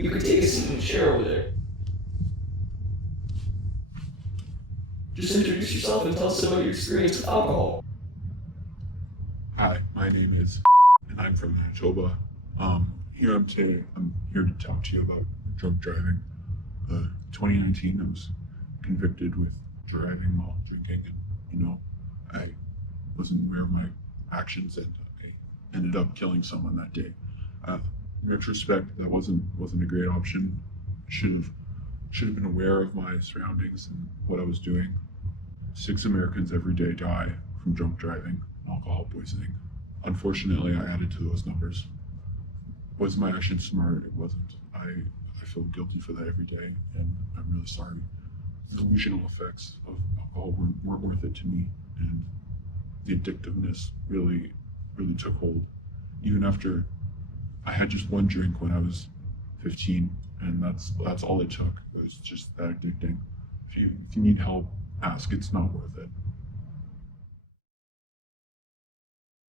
You could take a seat in the chair over there. Just introduce yourself and tell us about your experience with alcohol. Hi, my name is and I'm from Manitoba. I'm here to talk to you about drunk driving. 2019, I was convicted with driving while drinking, and I wasn't aware of my actions, and I ended up killing someone that day. In retrospect, that wasn't a great option. Should have been aware of my surroundings and what I was doing. 6 Americans every day die from drunk driving and alcohol poisoning. Unfortunately, I added to those numbers. Was my action smart? It wasn't. I feel guilty for that every day, and I'm really sorry. The delusional effects of alcohol weren't worth it to me, and the addictiveness really took hold. Even after I had just one drink when I was 15, and that's all it took. It was just that addicting. If you need help, ask. It's not worth it.